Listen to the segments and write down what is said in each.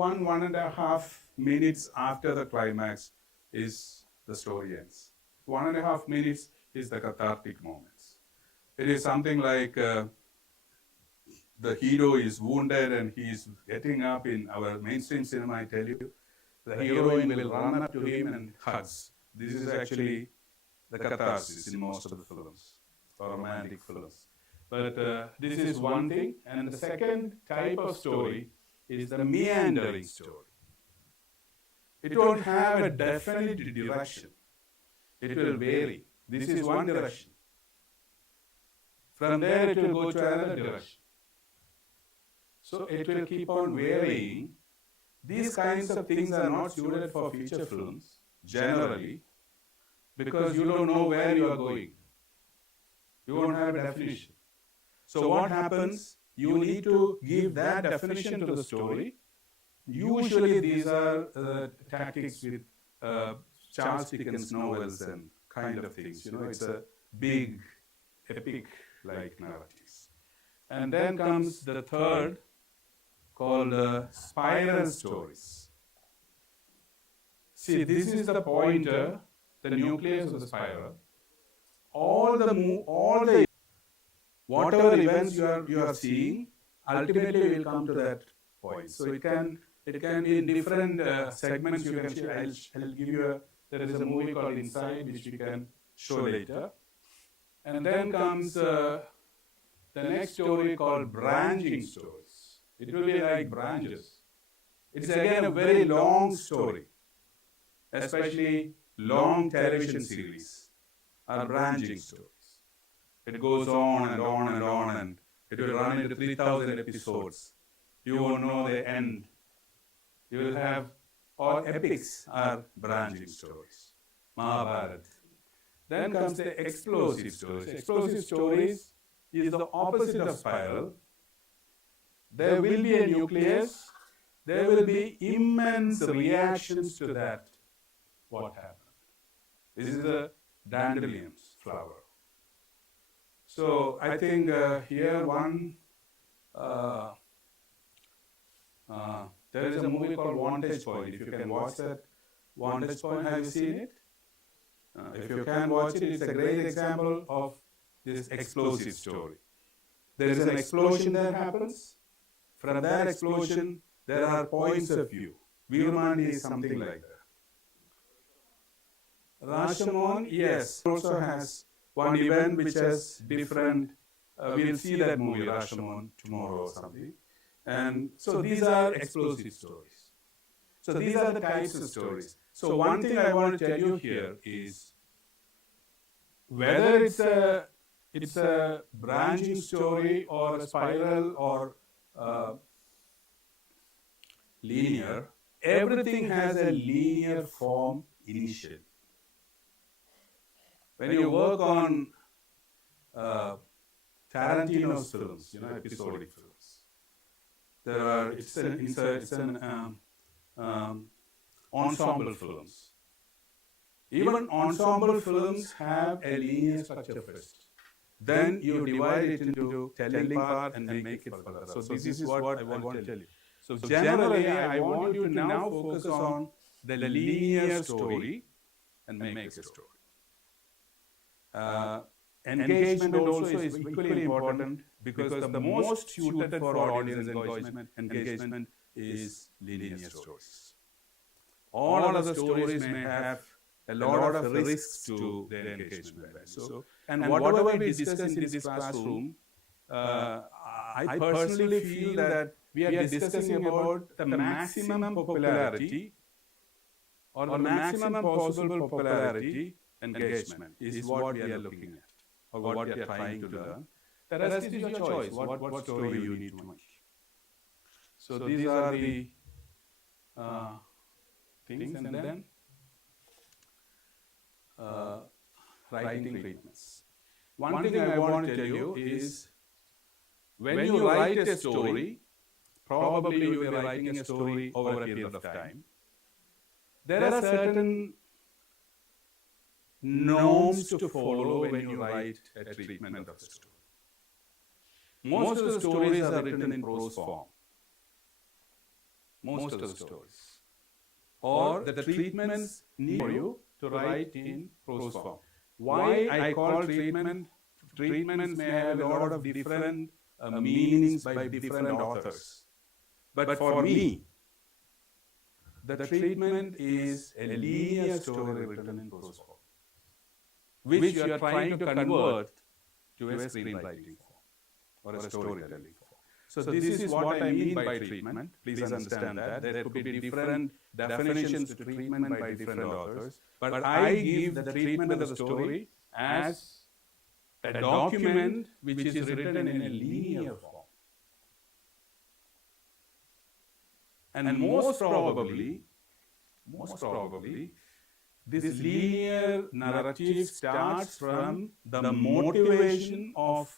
1.5 minutes after the climax is the story ends. 1.5 minutes is the cathartic moments. It is something like the hero is wounded and he is getting up. In our mainstream cinema, I tell you, the heroine will run up to him and hugs. This is actually the catharsis in most of the films, or romantic films. But this is one thing. And the second type of story is the meandering story. It won't have a definite direction. It will vary. This is one direction. From there, it will go to another direction. So it will keep on varying. These kinds of things are not suited for feature films, generally, because you don't know where you are going. You won't have a definition. So what happens? You need to give that definition to the story. Usually these are tactics with Charles Dickens novels and kind of things. It's a big, epic-like narratives. And then comes the third, called spiral stories. See, this is the pointer, the nucleus of the spiral. Whatever events you are seeing, ultimately will come to that point. So it can be in different segments. You can see. I'll give you there is a movie called Inside, which we can show later. And then comes the next story called branching stories. It will be like branches. It's again a very long story, especially long television series are branching stories. It goes on and on and on, and it will run into 3,000 episodes. You won't know the end. You will have, all epics are branching stories. Mahabharata. Then comes the explosive stories. Explosive stories is the opposite of spiral. There will be a nucleus. There will be immense reactions to that. What happened? This is the dandelions flower. So I think here there is a movie called Vantage Point. If you can watch that Vantage Point, have you seen it? If you can watch it, it's a great example of this explosive story. There is an explosion that happens. From that explosion, there are points of view. Veermandi is something like that. Rashomon, yes, also has one event which has different, we'll see that movie, Rashomon, tomorrow or something. And so these are explosive stories. So these are the types of stories. So one thing I want to tell you here is whether it's a branching story or a spiral or linear, everything has a linear form initially. When you work on Tarantino's films, episodic films, it's an ensemble films. Even ensemble films have a linear structure first. Then you divide it into telling part and make it further. So this is what I want to tell you. So generally, I want you to now focus on the linear story and make a story. Engagement also is equally important because the most suited for audience engagement is linear stories. All other stories may have a lot of risks to their engagement. And whatever we discuss in this classroom, I personally feel that we are discussing about the maximum popularity or the maximum possible popularity engagement is what we are looking at or what we are trying to learn. The rest is your choice, what story you need to make. So these are the things, and then writing treatments. One thing I want to tell you is when you write a story, probably you will be writing a story over a period of time. There are certain norms to follow when you write a treatment of the story. Most of the stories are written in prose form. most of the stories. Or the treatments need for you to write in prose form. Why I call treatments may have a lot of different meanings by different authors. But for me, the treatment is a linear story written in prose form, which you are trying to convert to a screenwriting form or a storytelling form. So this is what I mean by treatment. Please understand that. There could be different definitions to treatment by different authors. But I give the treatment of the story as a document which is written in a linear form. And most probably, this linear narrative starts from the motivation of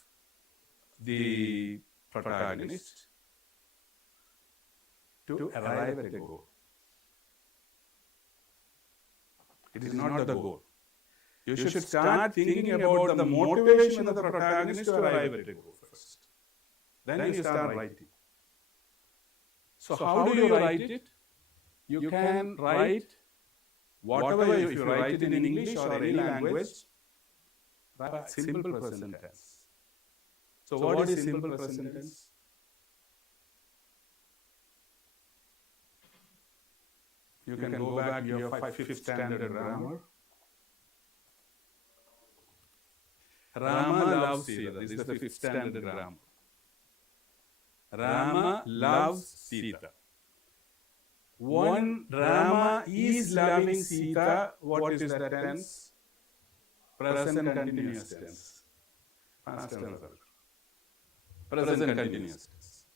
the protagonist to arrive at a goal. It is not the goal. You should start thinking about the motivation of the protagonist to arrive at a goal first. Then you start writing. So how do you write it? You can write whatever, if you write it in English or any language, write simple present tense. So what is simple present tense? You can go back to your 5th standard grammar. Rama loves Sita. This is the 5th standard grammar. Rama loves Sita. When Rama is loving Sita, what is that tense? Present continuous tense. Past tense. Present continuous tense.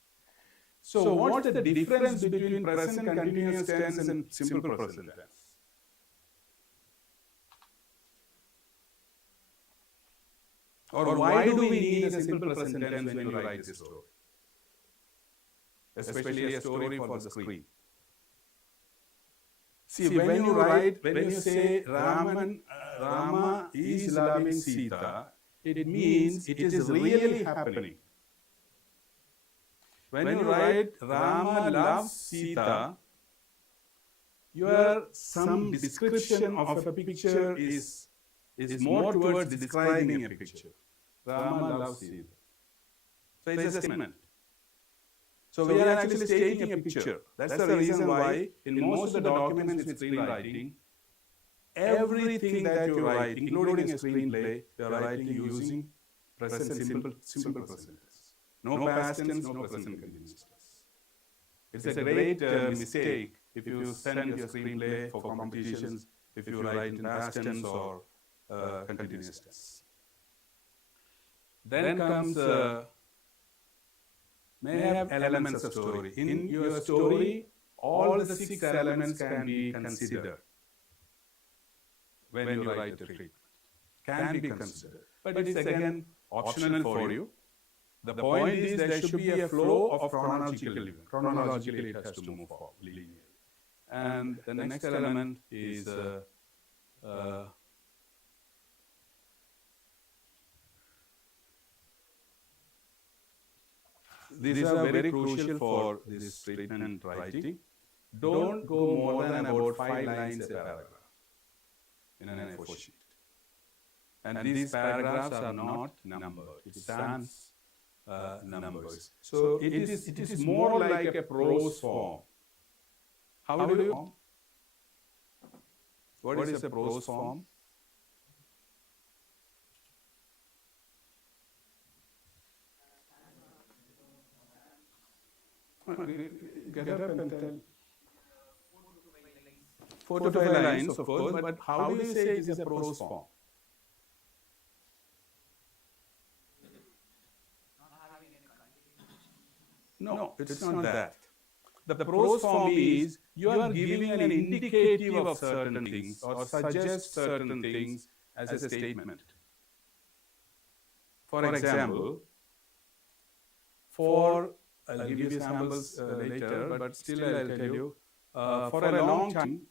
So what's the difference between present continuous tense and simple present tense? Or why do we need a simple present tense when you write this story? Especially a story for the screen. See, when you say Rama is loving Sita, it means it is really happening. When you write Rama loves Sita, your some description of a picture is more towards describing a picture. Rama loves Sita. So it's a statement. So we are actually stating a picture. That's the reason why in most of the documents with screenwriting, everything that you write, including a screenplay, you are writing using simple present tense. No past tense, no present continuous tense. It's a great mistake if you send your screenplay for competitions if you write in past tense or continuous tense. Then comes may have elements of story. In your story, all the 6 elements can be considered when you write a treatment. Can be considered. But it's again optional for you. The point is there should be a flow of chronological events. Chronologically it has to move forward linearly. And the next element is these are very crucial for this treatment writing. Don't go more than about 5 lines a paragraph in an A4 sheet. And these paragraphs are not numbered. It stands numbers. So it is more like a prose form. How do you? What is a prose form? Get up and tell. 4 to 5 lines, of course, but how do you say it is a prose form? No, it's not that. The prose form is you are giving an indicative of certain things or suggest certain things as a statement. For example, I'll give you samples later, but still I'll tell you, for a long time,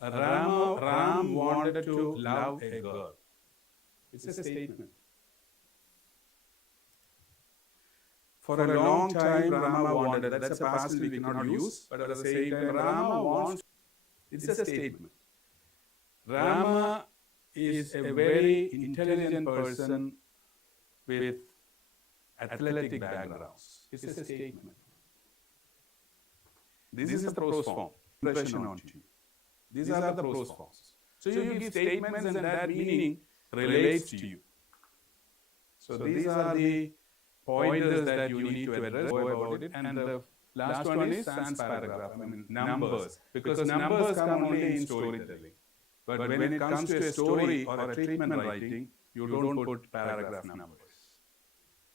Ram wanted to love a girl. It's a statement. For a long time, Rama wanted, that's a past we cannot use, but at the same time, Rama wants, it's a statement. Rama is a very intelligent person with athletic backgrounds. It's a statement. This is the prose form, impression on you. These are the prose forms. So you give statements and that meaning relates to you. So these are the pointers that you need to address, go about it. And the last one is sans paragraph, numbers. Because numbers come only in storytelling. But when it comes to a story or a treatment writing, you don't put paragraph numbers.